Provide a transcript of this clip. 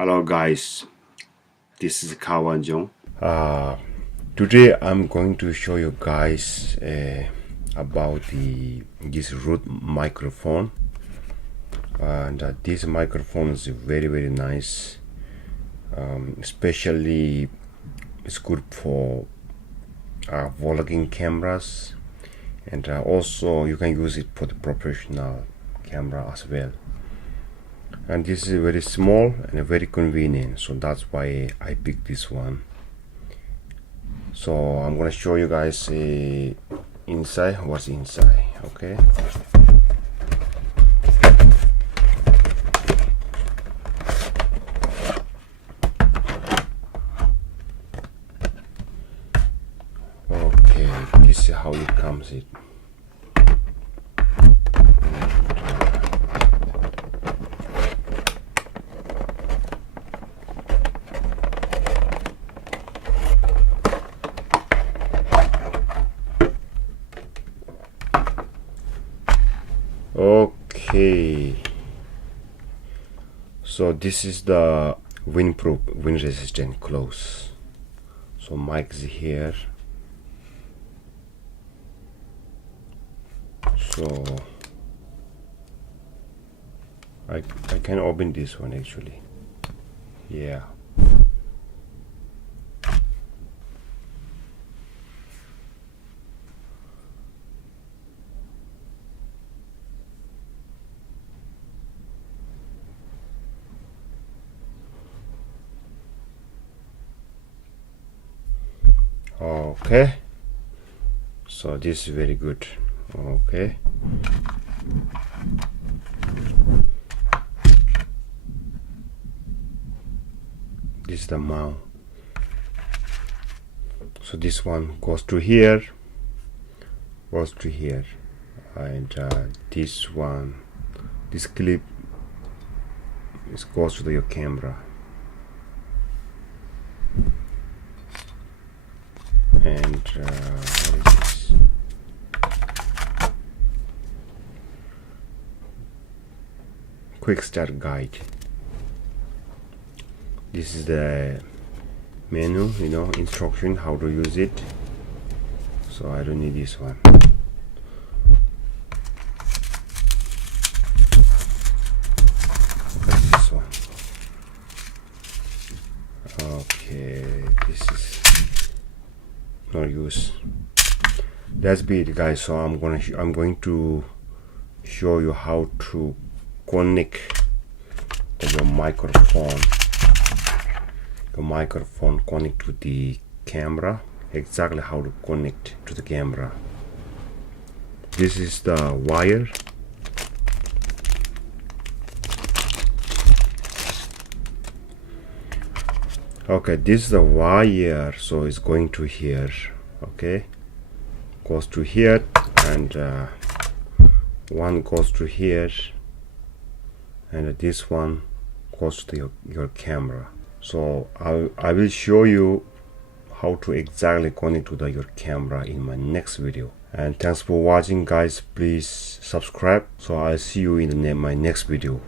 Hello guys, this is Kawanjong. Today I'm going to show you guys about this Rode microphone, and this microphone is very nice. Especially it's good for vlogging cameras, and also you can use it for the professional camera as well. And this is very small and very convenient, so that's why I picked this one. So I'm gonna show you guys inside what's inside. Okay, this is how it comes in. Okay, so this is the windproof, wind resistant clothes. So mic is here. So I can open this one actually. Yeah. Okay, so this is very good. Okay, this is the mount. So this one goes to here, goes to here, and this one, this clip, goes to your camera. And what is this? Quick start guide. This is the menu, instruction how to use it. So I don't need this one. What's this one? Okay, this is no use. That's it, guys. So I'm going to show you how to connect your microphone connect to the camera, exactly how to connect to the camera. This is the wire. Okay, this is the wire, so it's going to here. Okay, goes to here, and one goes to here, and this one goes to your camera. So I will show you how to exactly connect to your camera in my next video. And thanks for watching, guys. Please subscribe. So I'll see you in my next video.